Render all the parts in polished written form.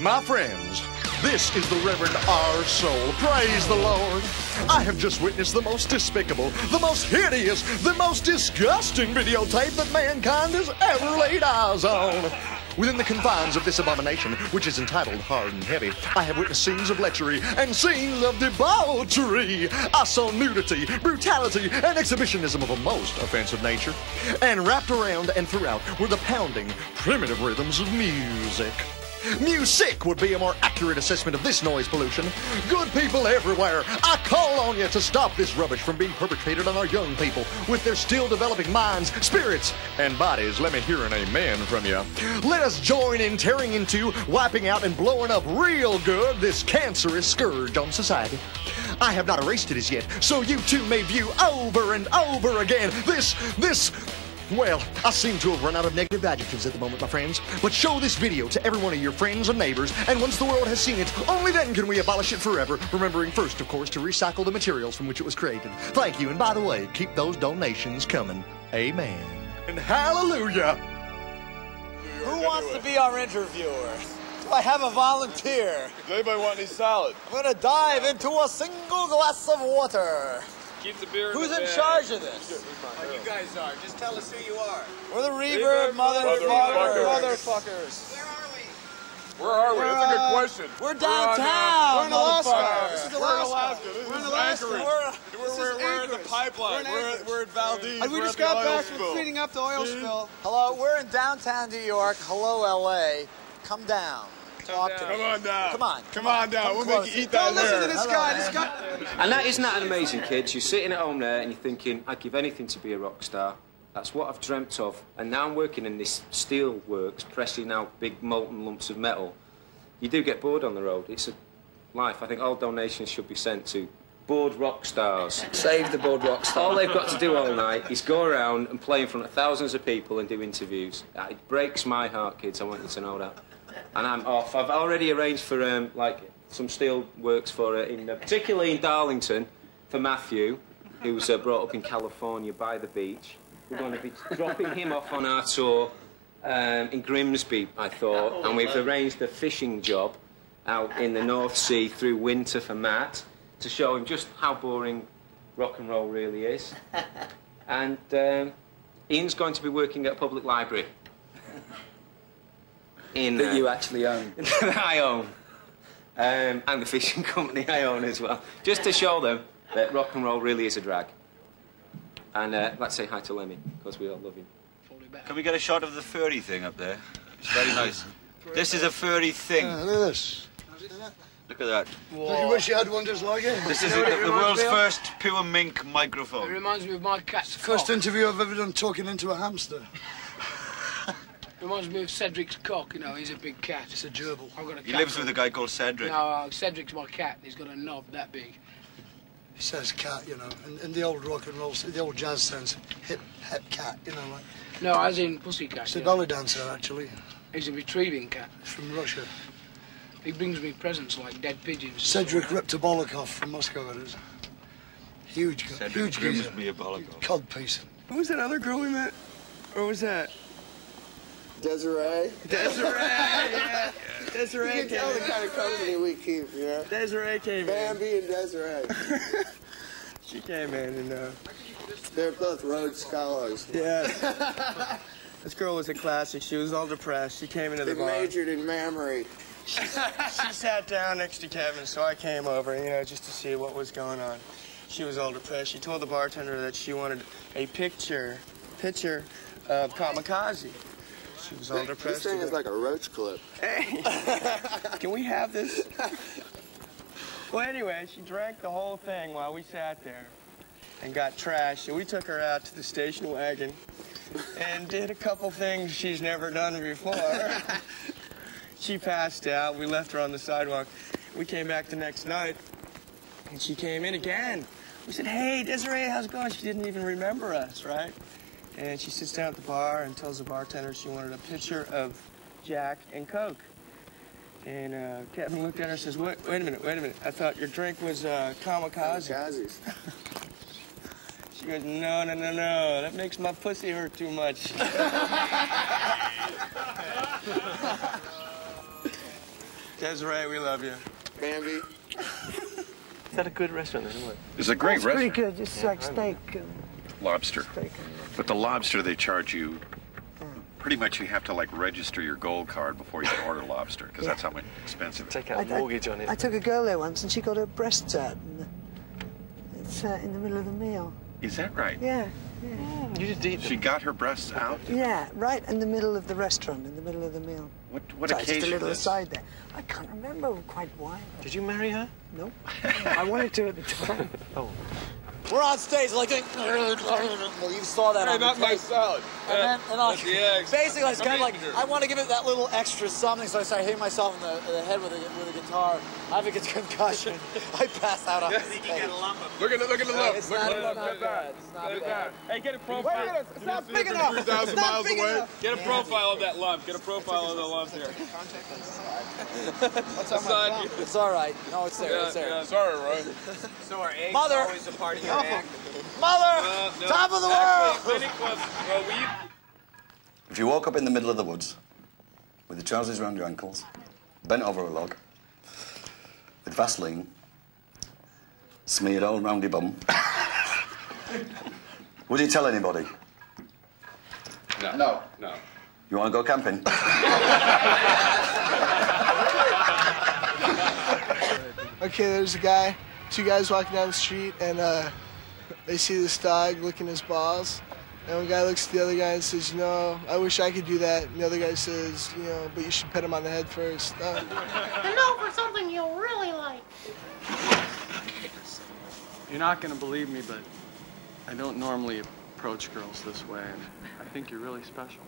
My friends, this is the Reverend R. Soul. Praise the Lord. I have just witnessed the most despicable, the most hideous, the most disgusting videotape that mankind has ever laid eyes on. Within the confines of this abomination, which is entitled Hard and Heavy, I have witnessed scenes of lechery and scenes of debauchery. I saw nudity, brutality, and exhibitionism of a most offensive nature. And wrapped around and throughout were the pounding, primitive rhythms of music. Music would be a more accurate assessment of this noise pollution. Good people everywhere, I call on you to stop this rubbish from being perpetrated on our young people with their still developing minds, spirits, and bodies. Let me hear an amen from you. Let us join in tearing into, wiping out, and blowing up real good this cancerous scourge on society. I have not erased it as yet, so you too may view over and over again this... Well, I seem to have run out of negative adjectives at the moment, my friends. But show this video to every one of your friends and neighbors, and once the world has seen it, only then can we abolish it forever, remembering first, of course, to recycle the materials from which it was created. Thank you, and by the way, keep those donations coming. Amen. And hallelujah! Who wants to be our interviewer? Do I have a volunteer? Does anybody want any salad? I'm gonna dive into a single glass of water. Keep the beer Who's in charge of this? Oh, you guys are. Just tell us who you are. We're the Reverb motherfuckers. Where are we? That's a good question. We're downtown. We're in Alaska. This is Alaska. We're in Alaska. We're in the pipeline. We're at Valdez. And we just got back from cleaning up the oil spill. Hello, we're in downtown New York. Hello, LA. Come down. Talk to me. Come on down. Come on. Come on down. We'll make you eat that. Don't listen to this guy. This guy. And isn't that amazing, kids? You're sitting at home there and you're thinking, I'd give anything to be a rock star. That's what I've dreamt of. And now I'm working in this steel works, pressing out big molten lumps of metal. You do get bored on the road. It's a life. I think all donations should be sent to bored rock stars. Save the bored rock stars. All they've got to do all night is go around and play in front of thousands of people and do interviews. It breaks my heart, kids. I want you to know that. And I'm off. I've already arranged for like some steel works for particularly in Darlington, for Matthew, who's brought up in California by the beach. We're going to be dropping him off on our tour in Grimsby, I thought, and we've arranged a fishing job out in the North Sea through winter for Matt to show him just how boring rock and roll really is. And Ian's going to be working at a public library. That you actually own. That I own. And the fishing company I own as well. Just to show them that rock and roll really is a drag. And let's say hi to Lemmy, because we all love him. Can we get a shot of the furry thing up there? It's very nice. This is a furry thing. Look at this. Look at that. Don't you wish you had one just like it? This is the world's first pure mink It microphone. reminds me of my cat's First cock. interview I've ever done talking into a hamster. Reminds me of Cedric's cock, you know, he's a big cat. It's a gerbil. I've got a cat. He lives with a guy called Cedric. No, Cedric's my cat. He's got a knob that big. He says cat, you know, in the old rock and roll, the old jazz sense, hip cat, you know, like. No, as in pussycat. It's a yeah. belly dancer, actually. He's a retrieving cat. From Russia. He brings me presents like dead pigeons. Cedric Reptobolikov from Moscow, it is. Huge guy. Cedric Huge brings geezer. me a Bolikov. Cod piece. What was that other girl we met? Or was that? Desiree. Desiree, yeah. Desiree You can tell the kind of company we keep, you know? Desiree came in. Bambi and Desiree. She came in and, They're both Rhodes Scholars. yeah. This girl was a classic. She was all depressed. She came into the They bar. majored in mammary. She sat down next to Kevin, so I came over, you know, just to see what was going on. She was all depressed. She told the bartender that she wanted a picture of Kamikaze. She was all depressed. This thing is like a roach clip. Hey, can we have this? Well, anyway, she drank the whole thing while we sat there and got trashed. So we took her out to the station wagon and did a couple things she's never done before. She passed out. We left her on the sidewalk. We came back the next night, and she came in again. We said, hey, Desiree, how's it going? She didn't even remember us, right? And she sits down at the bar and tells the bartender she wanted a pitcher of Jack and Coke. And Kevin looked at her and says, wait a minute. I thought your drink was Kamikaze. Kamikazes. She goes, no. That makes my pussy hurt too much. Desiree, we love you. Bambi. Is that a good restaurant, isn't it? It's a great restaurant. Pretty good. It's like steak and Lobster. steak and But the lobster, they charge you, pretty much you have to like register your gold card before you can order lobster, because that's how much expensive it is. Take out a mortgage on it. I took a girl there once and she got her breasts out. And it's in the middle of the meal. Is that right? Yeah. You just eat them. She got her breasts out? Yeah, right in the middle of the restaurant, in the middle of the meal. What Sorry, occasion just a little is? aside there. I can't remember quite why. Did you marry her? No. I wanted to at the time. Oh. We're on stage, like, you saw that Hey, on not the my tape. salad. And then That's the eggs. basically, I was I'm kind of like, eating her. I want to give it that little extra something, so I started hitting myself in the head with a guitar. I have a concussion. I passed out on the stage. Look at the lump. It's Look not at bad. It's not bad. Hey, get a Wait profile. a minute, it's not big enough. 3,000 It's not miles big away. enough. Get a profile of that lump. Get a profile of the lump here. What's on you? It's all right. No, it's there. It's there. Yeah, sorry, Roy. So are eggs Mother. always a part of your act? Mother, No. top of the world. Actually, Vinny was, well, If you woke up in the middle of the woods, with your trousers around your ankles, bent over a log, with Vaseline smeared all round your bum, would you tell anybody? No. You want to go camping? Okay, there's a guy, two guys walking down the street, and they see this dog licking his balls. And one guy looks at the other guy and says, you know, I wish I could do that. And the other guy says, you know, but you should pet him on the head first. And now for something you'll really like. You're not going to believe me, but I don't normally approach girls this way, and I think you're really special.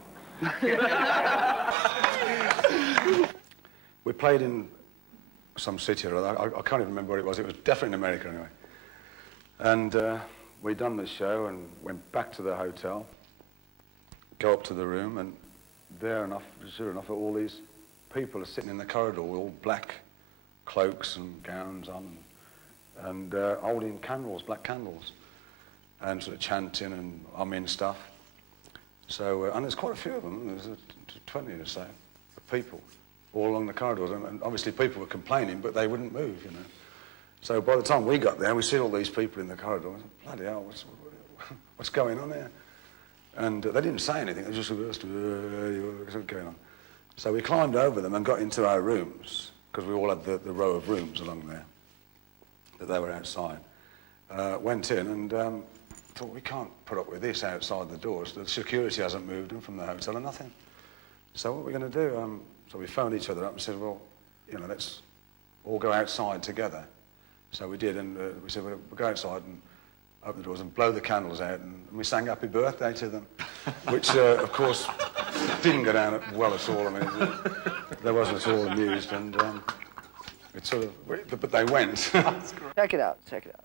We played in some city or other. I can't even remember what it was. It was definitely in America anyway. And we'd done the show and went back to the hotel, go up to the room, and sure enough, all these people are sitting in the corridor with all black cloaks and gowns on, and holding candles, black candles, and sort of chanting and humming stuff. So, and there's quite a few of them. There's 20 or so people all along the corridors, and obviously people were complaining, but they wouldn't move, you know. So by the time we got there, we see all these people in the corridor. I said, bloody hell, what's going on there? And they didn't say anything. They just what's going on? So we climbed over them and got into our rooms, because we all had the row of rooms along there, that they were outside. Went in and thought, we can't put up with this outside the doors. The security hasn't moved them from the hotel or nothing. So what are we going to do? So we phoned each other up and said, well, you know, let's all go outside together. So we did, and we said, we'll go outside and open the doors and blow the candles out, and we sang Happy Birthday to them, which, of course, didn't go down well at all. I mean, they wasn't at all amused, and it sort of, but they went. Check it out, check it out.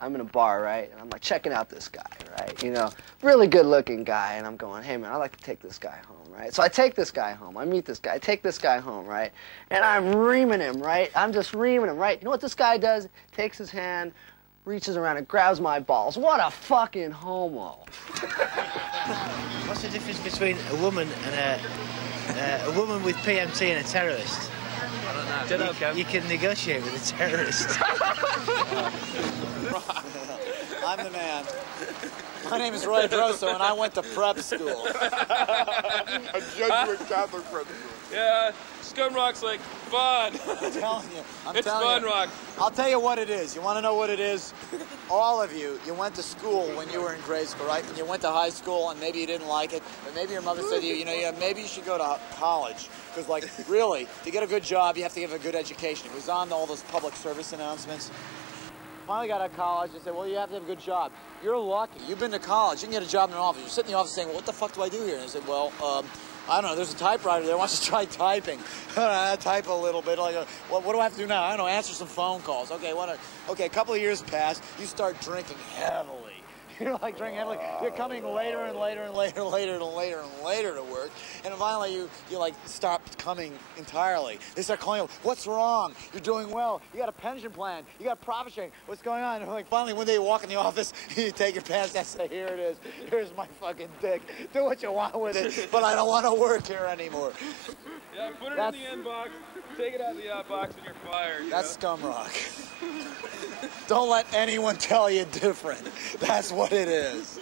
I'm in a bar, right, and I'm like checking out this guy, right, you know, really good-looking guy, and I'm going, hey, man, I'd like to take this guy home, right? So I take this guy home, I meet this guy, I take this guy home, right, and I'm reaming him, right? I'm just reaming him, right? You know what this guy does? Takes his hand, reaches around and grabs my balls. What a fucking homo. What's the difference between a woman and a woman with PMT and a terrorist? I don't know. You can negotiate with a terrorist. I'm the man. My name is Roy Grosso, and I went to prep school. A Jesuit Catholic prep school. Yeah, scum rock's like fun. I'm telling you. It's fun rock. I'll tell you what it is. You want to know what it is? All of you went to school when you were in grade school, right? And you went to high school, and maybe you didn't like it, but maybe your mother said to you, you know, maybe you should go to college. Because, like, really, to get a good job, you have to give a good education. It was on all those public service announcements. Finally got out of college, they said, well, you have to have a good job. You're lucky. You've been to college. You can get a job in an office. You sit in the office saying, well, what the fuck do I do here? And I said, well, I don't know. There's a typewriter there. Why don't you try typing? I type a little bit. Like, well, what do I have to do now? I don't know. Answer some phone calls. Okay, okay. A couple of years pass. You start drinking You're like drinking heavily. You're coming later and later and later and later and later and later to work. And finally you like stop coming entirely. They start calling you, what's wrong? You're doing well. You got a pension plan. You got profit sharing. What's going on? And like finally one day you walk in the office, you take your pants and say, here it is. Here's my fucking dick. Do what you want with it, but I don't want to work here anymore. Yeah, put it in the end box. Take it out of the box and you're fired. That's scum rock. Don't let anyone tell you different. That's what it is.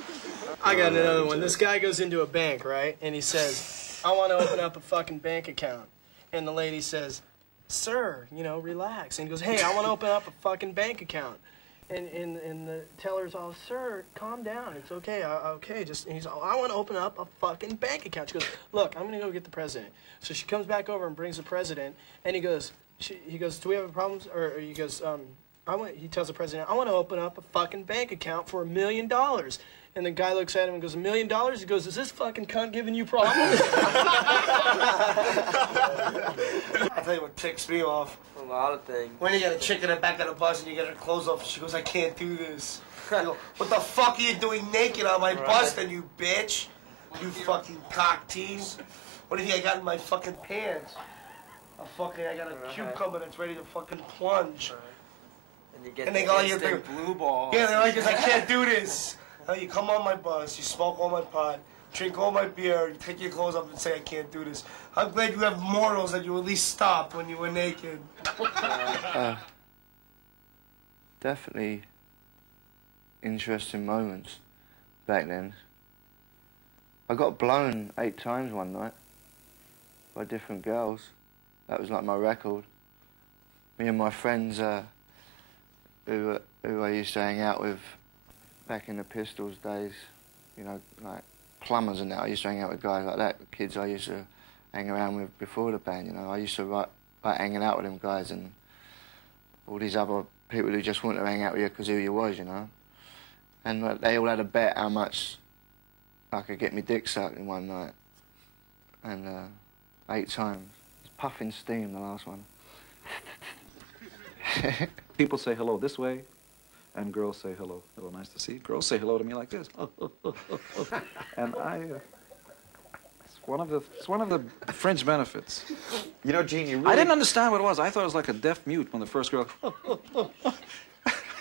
I got another one. This guy goes into a bank, right? And he says, I want to open up a fucking bank account. And the lady says, sir, you know, relax. And he goes, hey, I want to open up a fucking bank account. And the teller's all, sir, calm down. It's okay. Okay. Just, and he's all, I want to open up a fucking bank account. She goes, look, I'm going to go get the president. So she comes back over and brings the president. And he goes, do we have a problem? Or he goes, he tells the president, I want to open up a fucking bank account for $1 million. And the guy looks at him and goes, $1 million? He goes, is this fucking cunt giving you problems? I'll tell you what ticks me off. A lot of things. When you got a chick in the back of the bus and you get her clothes off, she goes, I can't do this. You go, what the fuck are you doing naked on my bus then, you bitch? You fucking cock tease. What do you think I got in my fucking pants? I got a cucumber that's ready to fucking plunge. And you get and they go, you blue ball. Yeah, they're like, I can't do this. Now you come on my bus, you smoke all my pot, drink all my beer, you take your clothes off and say, I can't do this. I'm glad you have morals that you at least stopped when you were naked. Definitely interesting moments back then. I got blown 8 times one night by different girls. That was like my record. Me and my friends who I used to hang out with back in the Pistols days, you know, like plumbers and that. I used to hang out with guys like that, kids I used to hang around with before the band, you know. I used to like hanging out with them guys and all these other people who just wanted to hang out with you because who you was, you know. And they all had a bet how much I could get me dick sucked in one night. And 8 times. It's puffing steam, the last one. People say hello this way, and girls say hello. Hello, nice to see you. Girls say hello to me like this. And it's one of the fringe benefits. You know, Gene, you really... I didn't understand what it was. I thought it was like a deaf mute when the first girl...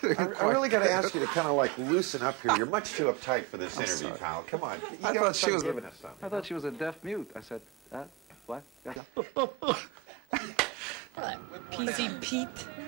I really got to ask you to kind of like loosen up here. You're much too uptight for this interview, sorry. pal. Come on. I thought she was giving us something. I thought she was a deaf mute. I said, what? PC Pete.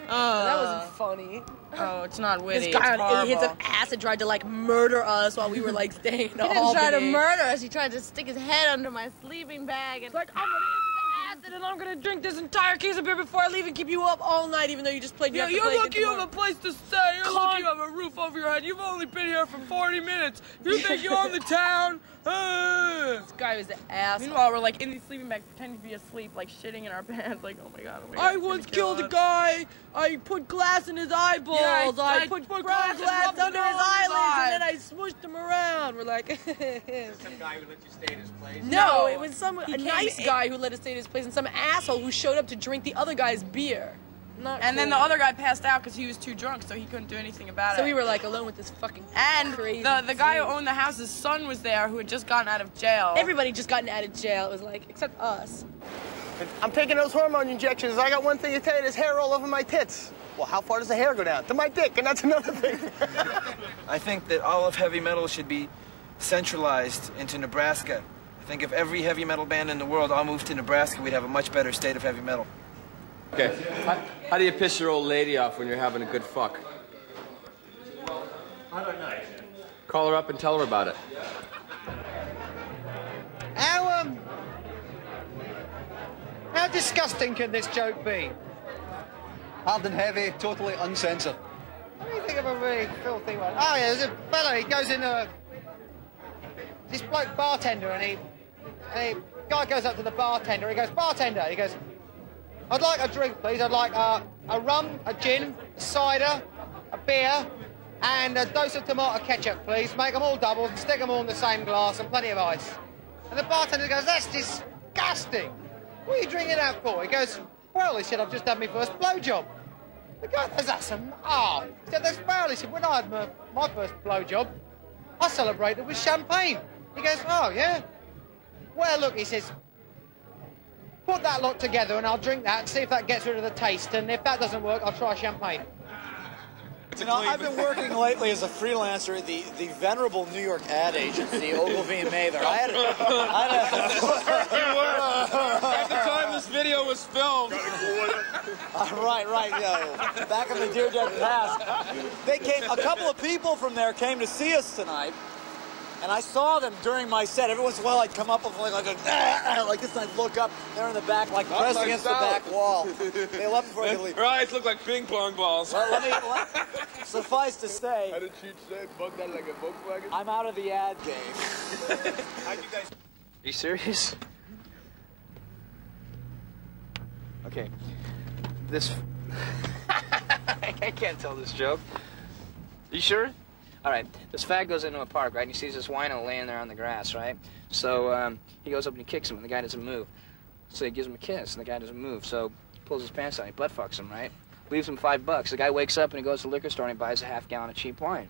That wasn't funny. Oh, it's not witty. This guy it's on hits of horrible. acid tried to like murder us while we were like staying in He didn't try to Albany. murder us. He tried to stick his head under my sleeping bag and Like, I'm gonna eat the acid and I'm gonna drink this entire case of beer before I leave and keep you up all night, even though you just played. Yeah, you're lucky you have a place to stay. You're lucky you have a roof over your head. You've only been here for 40 minutes. You think you own the town? This guy was an asshole. Meanwhile, we're like in these sleeping bags, pretending to be asleep, like shitting in our pants, like, oh my god, oh my god. I once killed a guy. I put glass in his eyeballs. Yeah, I put brown glass under his eyelids, and then I smushed him around. We're like, Some guy who let you stay in his place? no, it was a came nice in- guy who let us stay at his place, and some asshole who showed up to drink the other guy's beer. Not And then the cool. other guy passed out because he was too drunk, so he couldn't do anything about it. So we were like alone with this fucking And crazy the guy who dude. owned the house, his son was there, who had just gotten out of jail. Everybody just gotten out of jail. It was like, except us. I'm taking those hormone injections. I got one thing to tell you, there's hair all over my tits. Well, how far does the hair go down? To my dick, and that's another thing. I think that all of heavy metal should be centralized into Nebraska. I think if every heavy metal band in the world all moved to Nebraska, we'd have a much better state of heavy metal. Okay, how do you piss your old lady off when you're having a good fuck? I don't know. Call her up and tell her about it. How disgusting can this joke be? Hard and heavy, totally uncensored. What do you think of a really filthy one? Oh yeah, there's a fella, he goes in this bloke bartender and guy goes up to the bartender, he goes, bartender, he goes, I'd like a drink please, I'd like a rum, a gin, a cider, a beer, and a dose of tomato ketchup please, make them all doubles and stick them all in the same glass and plenty of ice. And the bartender goes, that's disgusting. What are you drinking that for? He goes, well, he said, I've just had my first blowjob. The guy goes, that's he said, that's foul. He said, when I had my first blowjob, I celebrated with champagne. He goes, oh, yeah? Well, look, he says, put that lot together and I'll drink that and see if that gets rid of the taste. And if that doesn't work, I'll try champagne. You know, I've been working lately as a freelancer at the venerable New York ad agency, Ogilvy and Mather. At the time this video was filmed. Right. Back in the dear dead past. A couple of people from there came to see us tonight, and I saw them during my set. Every once in a while, I'd come up with like this, and I'd look up. They're in the back, like pressed against the back wall. They left before I could leave. Their eyes look like ping pong balls. Well, suffice to say, how did she say, bug that like a Volkswagen? I'm out of the ad game. Are you serious? Okay. This... I can't tell this joke. You sure? All right. This fag goes into a park, right? And he sees this wino laying there on the grass, right? So he goes up and he kicks him, and the guy doesn't move. So he gives him a kiss, and the guy doesn't move. So he pulls his pants down, he butt fucks him, right? Leaves him $5. The guy wakes up and he goes to the liquor store and he buys a half gallon of cheap wine.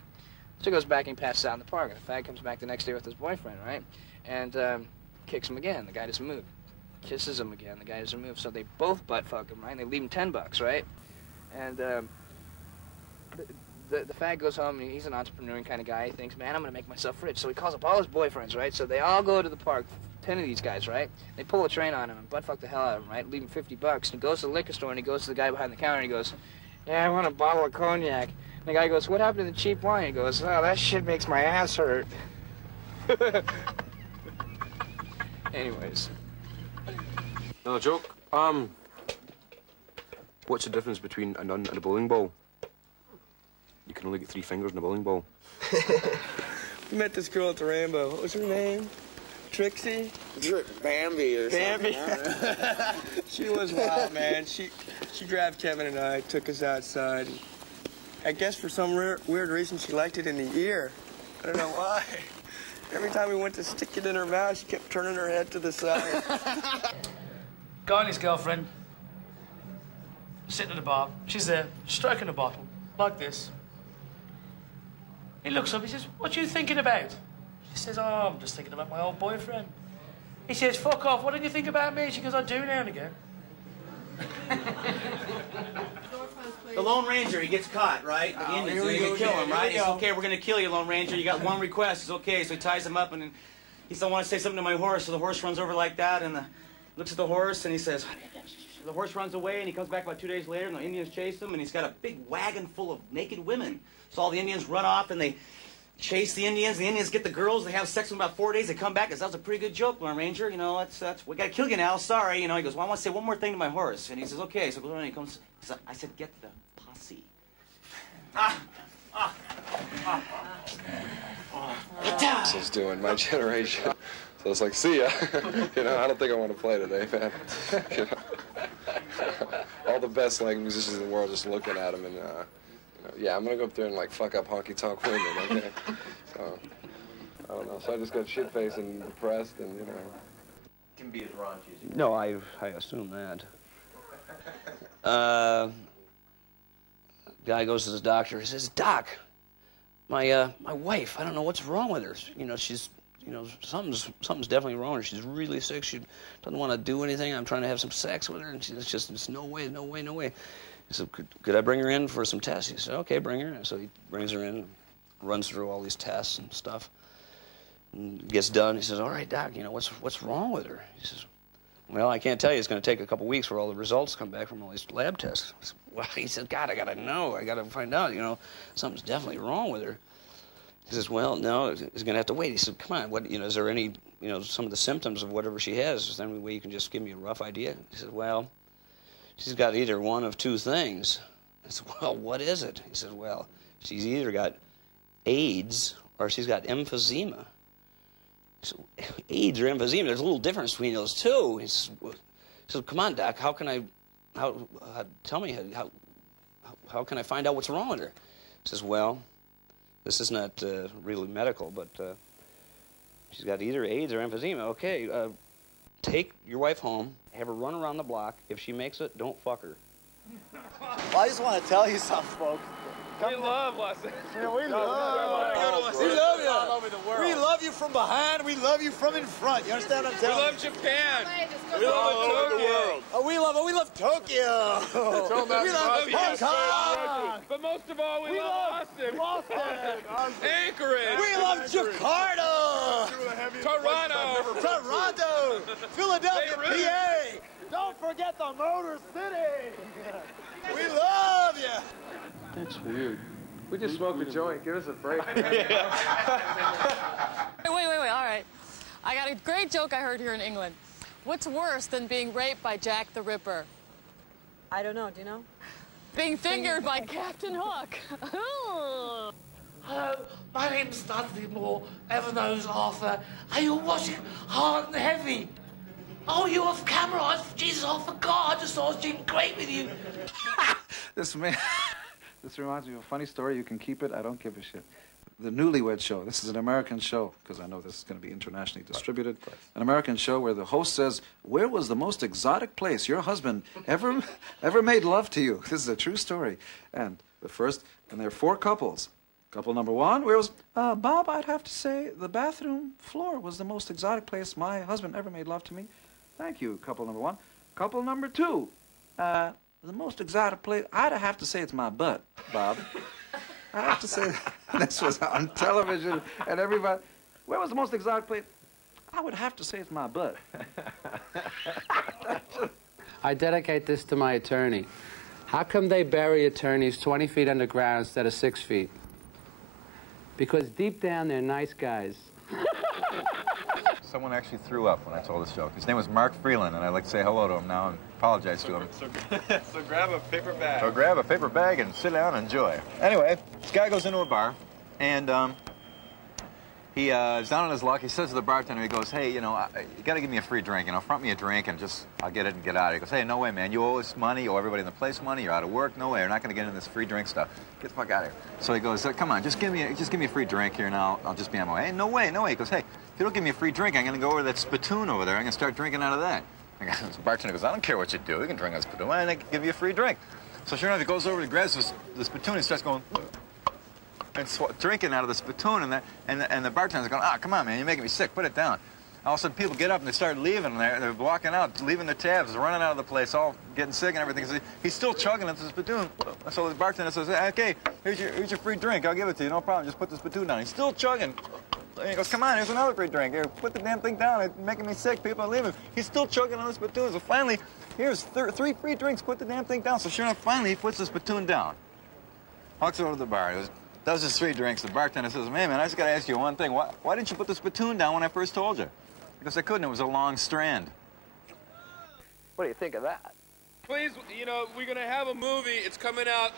So he goes back and he passes out in the park. And the fag comes back the next day with his boyfriend, right? And kicks him again. The guy doesn't move. Kisses him again. The guy doesn't move. So they both butt fuck him, right? And they leave him $10, right? And the fag goes home and he's an entrepreneur kind of guy. He thinks, man, I'm gonna make myself rich. So he calls up all his boyfriends, right? So they all go to the park. 10 of these guys, right? They pull a train on him and butt fuck the hell out of him, right? Leave him $50. And he goes to the liquor store and he goes to the guy behind the counter and he goes, yeah, I want a bottle of cognac. And the guy goes, what happened to the cheap wine? He goes, oh, that shit makes my ass hurt. Anyways. No joke. What's the difference between a nun and a bowling ball? You can only get 3 fingers in a bowling ball. We met this girl at the Rainbow. What was her name? Trixie? Bambi or Bambi. something. She was wild, man. She grabbed Kevin and I, took us outside. I guess for some weird reason she liked it in the ear. I don't know why. Every time we went to stick it in her mouth, she kept turning her head to the side. Guy and his girlfriend sitting at the bar. She's there, stroking a bottle, like this. He looks up, he says, what are you thinking about? She says, oh, I'm just thinking about my old boyfriend. He says, fuck off, what did you think about me? She goes, I do now and again. The Lone Ranger, he gets caught, right? The Indians, they're gonna kill him, right? He says, okay, we're gonna kill you, Lone Ranger. You got one request. It's okay. So he ties him up, and then he says, I want to say something to my horse. So the horse runs over like that, and looks at the horse, and he says, the horse runs away, and he comes back about 2 days later, and the Indians chase him, and he's got a big wagon full of naked women. So all the Indians run off, and they chase the Indians. The Indians get the girls. They have sex in about 4 days. They come back. That was a pretty good joke, Lone Ranger. You know, we got to kill you now. Sorry. You know, he goes, well, I want to say one more thing to my horse. And he says, okay. So he comes. He says, I said, get the posse. This is doing my generation. So it's like, see ya. You know, I don't think I want to play today, man. You know, all the best like musicians in the world just looking at him and. Yeah, I'm gonna go up there and like fuck up honky-tonk women, okay? So, I don't know. So I just got shit-faced and depressed and, you know. Can be as raunchy as you No, I assume that. Guy goes to the doctor. He says, Doc, my wife, I don't know what's wrong with her. You know, she's, you know, something's definitely wrong with her. She's really sick. She doesn't want to do anything. I'm trying to have some sex with her, and it's no way. He said, could I bring her in for some tests? He said, okay, bring her in. So he brings her in, runs through all these tests and stuff, and gets done. He says, all right, Doc, you know, what's wrong with her? He says, well, I can't tell you. It's going to take a couple weeks for all the results come back from all these lab tests. I said, well, he said, God, I got to know. I got to find out, you know, something's definitely wrong with her. He says, well, no, he's going to have to wait. He said, come on, what, you know, is there any, you know, some of the symptoms of whatever she has? Is there any way you can just give me a rough idea? He said, well, she's got either one of two things. I said, well, what is it? He said, well, she's either got AIDS or she's got emphysema. I said, AIDS or emphysema, there's a little difference between those two. He said, come on, Doc, how can I, tell me, how can I find out what's wrong with her? He says, well, this is not really medical, but she's got either AIDS or emphysema. Okay, take your wife home, have her run around the block. If she makes it, don't fuck her. Well, I just want to tell you something, folks. We love Los Angeles. Yeah, we love you. We love you from behind. We love you from in front. You understand what I'm telling you? We love Japan. We love Tokyo. Oh, we love Tokyo. We love Hong Kong. But most of all, we love Austin. Anchorage. We love Jakarta. Toronto. Philadelphia, PA. Don't forget the Motor City. We love you. That's weird. We just smoked a joint. Give us a break. Wait, all right. I got a great joke I heard here in England. What's worse than being raped by Jack the Ripper? I don't know. Do you know? Being fingered by Captain Hook. Hello, my name's Dudley Moore, ever known as Arthur. Are you watching Hard and Heavy? Oh, you off camera? Jesus, I forgot. I just thought I was doing great with you. This reminds me of a funny story. You can keep it. I don't give a shit. The Newlywed Show. This is an American show, because I know this is going to be internationally distributed. An American show where the host says, "Where was the most exotic place your husband ever made love to you?" This is a true story. And there are 4 couples. Couple number 1, where was Bob? I'd have to say the bathroom floor was the most exotic place my husband ever made love to me. Thank you, couple number 1. Couple number 2, the most exotic place, I'd have to say it's my butt, Bob. I have to say, this was on television, and everybody, where was the most exotic place? I would have to say it's my butt. I dedicate this to my attorney. How come they bury attorneys 20 feet underground instead of 6 feet? Because deep down, they're nice guys. Someone actually threw up when I told this joke. His name was Mark Freeland, and I'd like to say hello to him now and apologize to him. So grab a paper bag. So grab a paper bag and sit down and enjoy. Anyway, this guy goes into a bar, and he is down on his luck. He says to the bartender, he goes, "Hey, you know, you got to give me a free drink. You know, front me a drink and just, I'll get it and get out." He goes, "Hey, no way, man. You owe us money. You owe everybody in the place money. You're out of work. No way. You're not going to get into this free drink stuff. Get the fuck out of here." So he goes, "Come on, just give me a free drink here now. I'll just be on my way." "Hey, no way, no way." He goes, "Hey, if you don't give me a free drink, I'm going to go over to that spittoon over there. I'm going to start drinking out of that." And the bartender goes, "I don't care what you do. You can drink out of the spittoon. Why didn't I give you a free drink?" So sure enough, he goes over and grabs the spittoon and starts going and drinking out of the spittoon, and the bartender's going, "Ah, come on, man, you're making me sick. Put it down." All of a sudden, people get up and they start leaving. They're walking out, leaving their tabs, running out of the place, all getting sick and everything. So he's still chugging at the spittoon. So the bartender says, "Hey, okay, here's your free drink. I'll give it to you. No problem. Just put the spittoon down." He's still chugging. And he goes, "Come on, here's another free drink. Here, put the damn thing down. It's making me sick. People are leaving." He's still chugging on the spittoon. So finally, here's 3 free drinks. Put the damn thing down. So sure enough, finally, he puts the spittoon down. Walks over to the bar. He goes, does his 3 drinks. The bartender says, "Hey, man, I just got to ask you one thing. Why didn't you put the spittoon down when I first told you?" Because I couldn't. It was a long strand. What do you think of that? Please, you know, we're going to have a movie. It's coming out.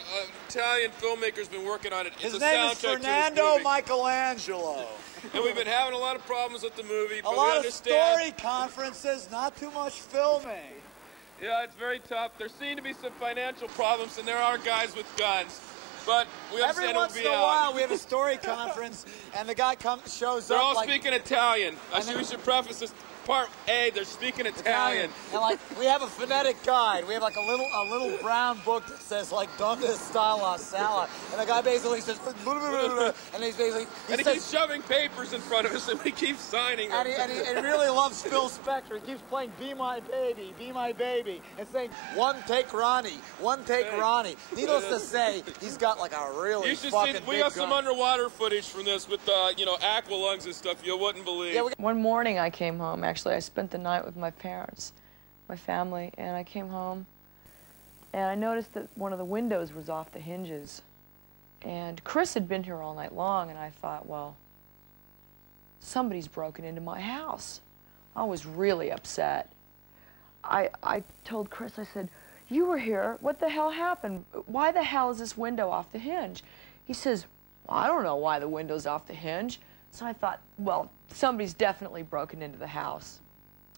Italian filmmaker's been working on it. It's His a name is soundtrack to this Fernando movie. Michelangelo. And we've been having a lot of problems with the movie, but A lot we of understand. story conferences, not too much filming. Yeah, it's very tough. There seem to be some financial problems, and there are guys with guns. But we understand Every once in a while, we have a story conference, and the guy shows They're up all like... speaking Italian. I think we should preface this. Part A, they're speaking Italian. And like, we have a phonetic guide. We have like a little brown book that says like "Donde está la sala," and the guy basically says, and he's basically He keeps shoving papers in front of us, and we keep signing them. And he really loves Phil Spector. He keeps playing "Be My Baby, Be My Baby," and saying "One Take Ronnie, One Take Ronnie." Needless to say, he's got like a really You should fucking see. We big got some gun. underwater footage from this with you know, aqua lungs and stuff. You wouldn't believe. One morning I came home. Actually, I spent the night with my parents, my family, and I came home and I noticed that one of the windows was off the hinges. And Chris had been here all night long, and I thought, well, somebody's broken into my house. I was really upset. I told Chris, I said, "You were here. What the hell happened? Why the hell is this window off the hinge?" He says, "Well, I don't know why the window's off the hinge." So I thought, well, somebody's definitely broken into the house.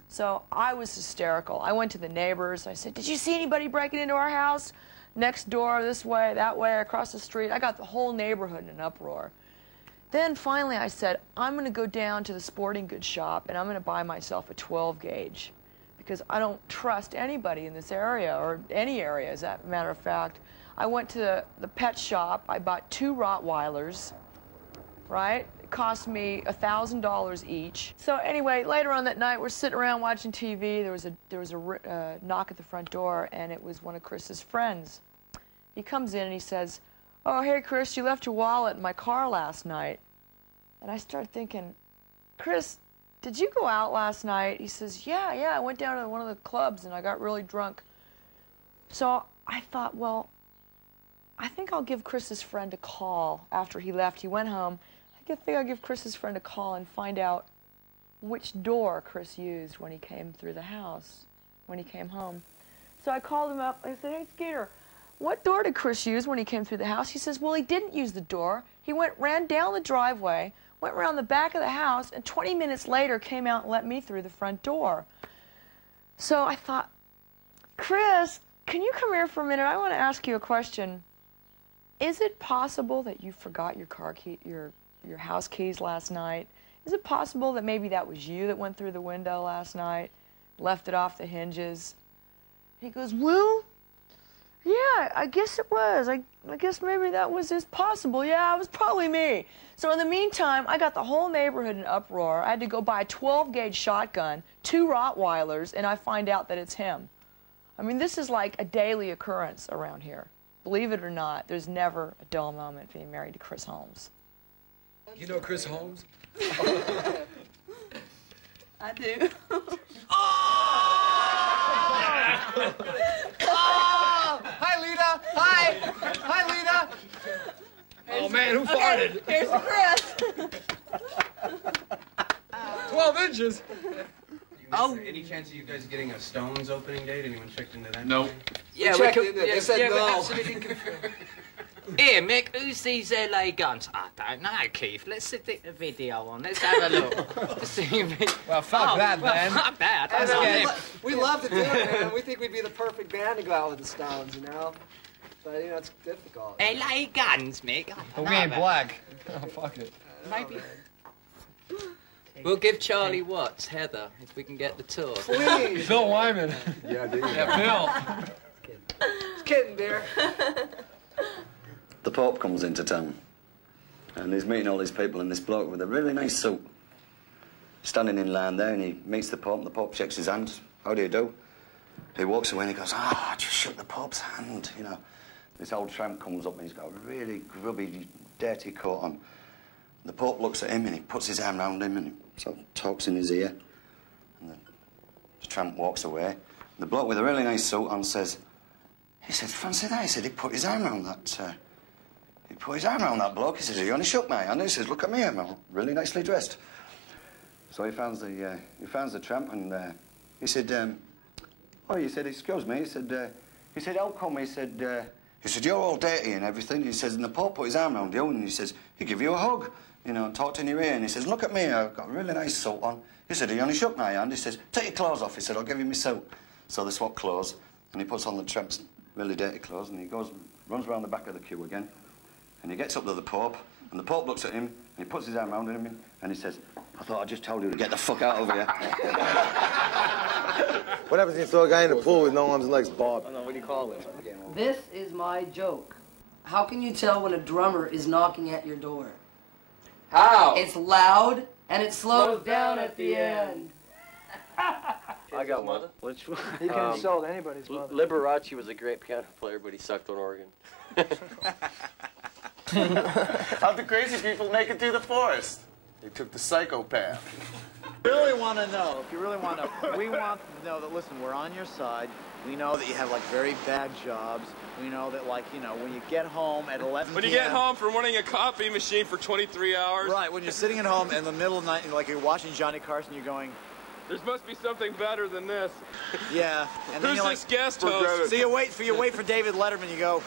So I was hysterical. I went to the neighbors. I said, "Did you see anybody breaking into our house? Next door, this way, that way, across the street." I got the whole neighborhood in an uproar. Then finally I said, I'm going to go down to the sporting goods shop and I'm going to buy myself a 12 gauge because I don't trust anybody in this area or any area, as a matter of fact. I went to the pet shop. I bought 2 Rottweilers, right? It cost me $1,000 each. So anyway, later on that night, we're sitting around watching TV. There was a knock at the front door, and it was one of Chris's friends. He comes in and he says, "Oh, hey, Chris, you left your wallet in my car last night." And I started thinking, "Chris, did you go out last night?" He says, yeah, I went down to one of the clubs and I got really drunk. So I thought, well, I think I'll give Chris's friend a call after he left. He went home. I think I'll give Chris's friend a call and find out which door Chris used when he came through the house, when he came home. So I called him up. I said, "Hey, Skeeter, what door did Chris use when he came through the house?" He says, "Well, he didn't use the door. He ran down the driveway, went around the back of the house, and 20 minutes later came out and let me through the front door." So I thought, "Chris, can you come here for a minute? I want to ask you a question. Is it possible that you forgot your car key, your house keys last night? Is it possible that maybe that was you that went through the window last night, left it off the hinges?" He goes, "Well, yeah, I guess it was. I guess maybe that was just possible. Yeah, it was probably me." So in the meantime, I got the whole neighborhood in uproar. I had to go buy a 12-gauge shotgun, 2 Rottweilers, and I find out that it's him. I mean, this is like a daily occurrence around here. Believe it or not, there's never a dull moment being married to Chris Holmes. You know Chris Holmes? I do. Oh! Hi, Lita. Hi. Hi, Lita. Oh, man, who farted? Here's Chris. 12 inches. Oh. Any chance of you guys getting a Stones opening date? Anyone checked into that? No. Yeah, we checked into it. They said no. We absolutely confirmed. Here, Mick, who's these LA guns? I don't know, Keith. Let's stick the video on. Let's have a look. Well, fuck that, well, man. Not bad. And, We love to do it, man. We think we'd be the perfect band to go out with the Stones, you know? But, you know, it's difficult. LA guns, Mick. But we ain't black. Oh, fuck it. Maybe. We'll give Charlie Watts, Heather, if we can get the tour. Please. Bill Wyman. Yeah, dude. Yeah, Bill. It's kidding, dear. The Pope comes into town, and he's meeting all these people, and this bloke with a really nice suit, standing in line there, and he meets the Pope, and the Pope shakes his hand. "How do you do?" He walks away, and he goes, "Ah, I just shook the Pope's hand," you know. This old tramp comes up, and he's got a really grubby, dirty coat on. The Pope looks at him, and he puts his arm round him, and he sort of talks in his ear. And the tramp walks away. And the bloke with a really nice suit on says, he said, "Fancy that?" He said, he put his arm round that, he put his arm around that bloke. He says, "He only shook my hand." He says, "Look at me, I'm really nicely dressed." So he finds the tramp, and he said, "Oh," he said, "excuse me." He said, "How come?" He said, "You're all dirty and everything." He says, "And the Pope put his arm around you, and he says, he give you a hug, you know, and talked in your ear." And he says, "Look at me, I've got a really nice suit on." He said, "He only shook my hand." He says, "Take your clothes off." He said, "I'll give you my suit." So they swap clothes, and he puts on the tramp's really dirty clothes, and he runs around the back of the queue again. And he gets up to the Pope, and the Pope looks at him, and he puts his arm around him, and he says, "I thought I just told you to get the fuck out of here." What happens if you throw a guy in the pool with no arms and legs, Bob? I don't know, what do you call it? This is my joke. How can you tell when a drummer is knocking at your door? How? It's loud, and it slows down at the end. I got one. Which one? You can insult anybody's mother. Liberace was a great piano player, but he sucked on organ. How'd the crazy people make it through the forest? They took the psychopath. Really want to know, if you really want to know, we want to know that, listen, we're on your side. We know that you have, like, very bad jobs. We know that, like, you know, when you get home at 11 When you get home from running a copy machine for 23 hours. Right, when you're sitting at home in the middle of the night, and, like, you're watching Johnny Carson, you're going, there must be something better than this. Yeah. And then Who's you're this like, guest host? So you wait for David Letterman, you go,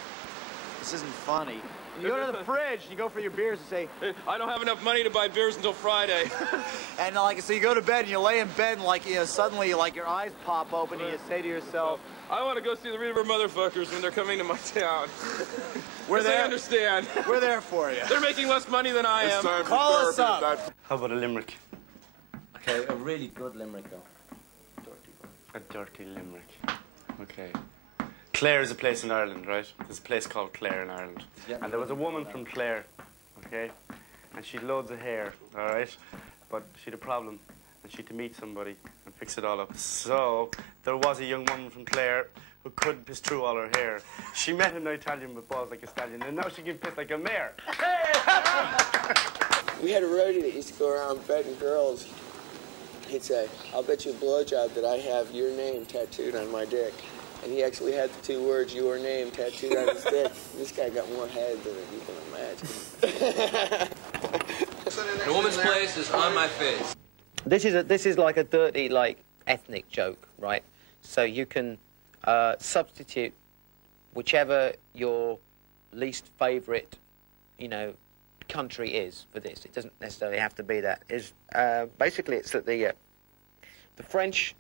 this isn't funny. You go to the fridge, you go for your beers and say, I don't have enough money to buy beers until Friday. And like, so you go to bed and you lay in bed and like, you know, suddenly like your eyes pop open and you say to yourself, I want to go see the River Motherfuckers when they're coming to my town. We're there. I understand. We're there for you. They're making less money than I am. Call us up. How about a limerick? Okay, a really good limerick, though. A dirty limerick. Okay. Clare is a place in Ireland, right? There's a place called Clare in Ireland. Yeah. And there was a woman from Clare, okay? And she'd loads of hair, all right? But she'd a problem, and she'd to meet somebody and fix it all up. So there was a young woman from Clare who couldn't piss through all her hair. She met an Italian with balls like a stallion, and now she can piss like a mare. We had a roadie that used to go around begging girls. He'd say, "I'll bet you a blowjob that I have your name tattooed on my dick." And he actually had the 2 words, "your name," tattooed on his dick. This guy got more head than you can imagine. The woman's place is on my face. This is like a dirty, like, ethnic joke, right? So you can substitute whichever your least favourite, you know, country is for this. It doesn't necessarily have to be that. Basically, it's that the French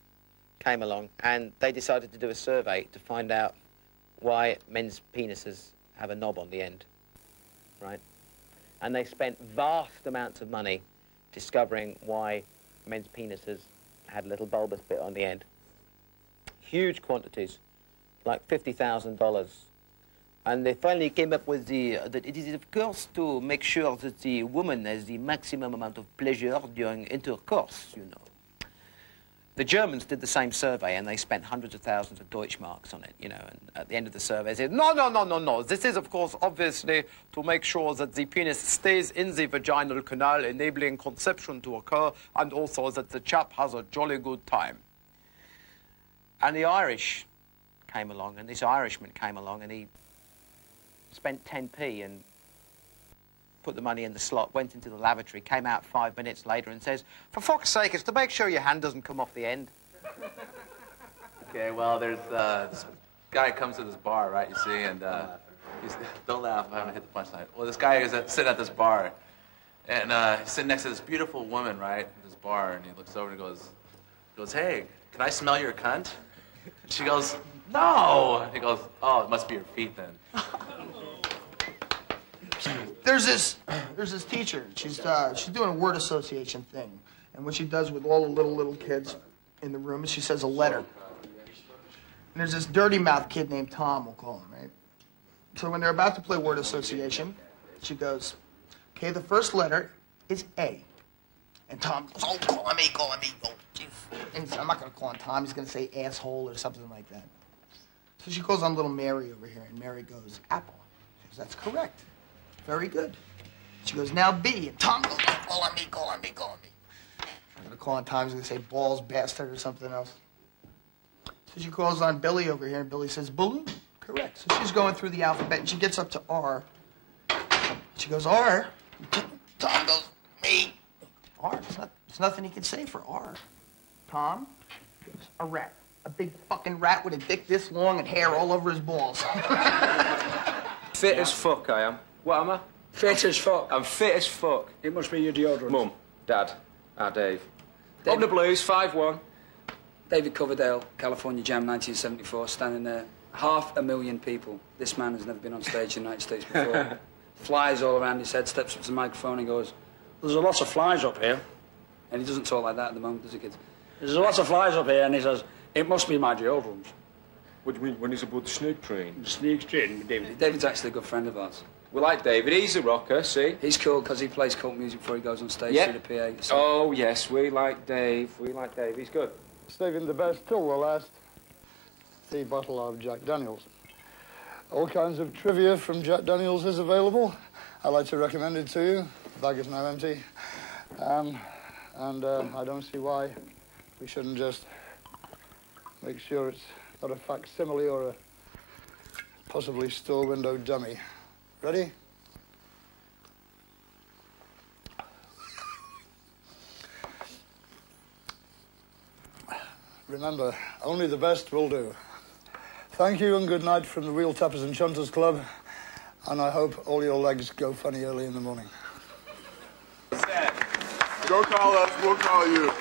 came along and they decided to do a survey to find out why men's penises have a knob on the end, right? And they spent vast amounts of money discovering why men's penises had a little bulbous bit on the end. Huge quantities, like $50,000. And they finally came up with that it is, of course, to make sure that the woman has the maximum amount of pleasure during intercourse, you know. The Germans did the same survey, and they spent hundreds of thousands of Deutschmarks on it, you know, and at the end of the survey, they said, no, no, no, no, no. This is, of course, obviously to make sure that the penis stays in the vaginal canal, enabling conception to occur, and also that the chap has a jolly good time. And the Irish came along, and this Irishman came along, and he spent 10p and put the money in the slot, went into the lavatory, came out 5 minutes later and says, "For fuck's sake, it's to make sure your hand doesn't come off the end." Okay, well, there's this guy comes to this bar, right, you see, and don't laugh, I haven't hit the punchline. Well, this guy is sitting at this bar, and he's sitting next to this beautiful woman, right, at this bar, and he looks over and goes, "Hey, can I smell your cunt?" She goes, "No." He goes, "Oh, it must be your feet then." There's this teacher. She's doing a word association thing, and what she does with all the little kids in the room is she says a letter. And there's this dirty mouth kid named Tom, we'll call him, right? So when they're about to play word association, she goes, "Okay, the first letter is A," and Tom goes, "Oh, call me, oh, geez." And I'm not gonna call him Tom. He's gonna say asshole or something like that. So she calls on little Mary over here, and Mary goes, "Apple." She goes, "That's correct. Very good." She goes, "Now B," and Tom goes, "Call on me, call on me, call on me." I'm gonna call on Tom, he's gonna say balls, bastard, or something else. So she calls on Billy over here, and Billy says, "Balloon." Correct. So she's going through the alphabet, and she gets up to R. She goes, "R." Tom goes, "Me." R. There's nothing he can say for R. Tom goes, "A rat. A big fucking rat with a dick this long and hair all over his balls." Fit as fuck, I am. What am I? Fit as fuck. I'm fit as fuck. It must be your deodorant. Mum, Dad, Dave. Bob the Blues, 5-1. David Coverdale, California Jam, 1974, standing there. 500,000 people. This man has never been on stage in the United States before. Flies all around his head, steps up to the microphone and goes, "There's a lot of flies up here." And he doesn't talk like that at the moment, does he, kids? "There's a lot of flies up here," and he says, "It must be my deodorant." What do you mean, when he's about the snake train? The snake train, David. David's actually a good friend of ours. We like David. He's a rocker, see? He's cool because he plays cult music before he goes on stage through the PA. So. Oh, yes, we like Dave. We like Dave. He's good. Saving the best till the last. The bottle of Jack Daniels. All kinds of trivia from Jack Daniels is available. I'd like to recommend it to you. The bag is now empty. I don't see why we shouldn't just make sure it's not a facsimile or a possibly store window dummy. Ready? Remember, only the best will do. Thank you and good night from the Wheel Tappers and Chunters Club, and I hope all your legs go funny early in the morning. Go call us, we'll call you.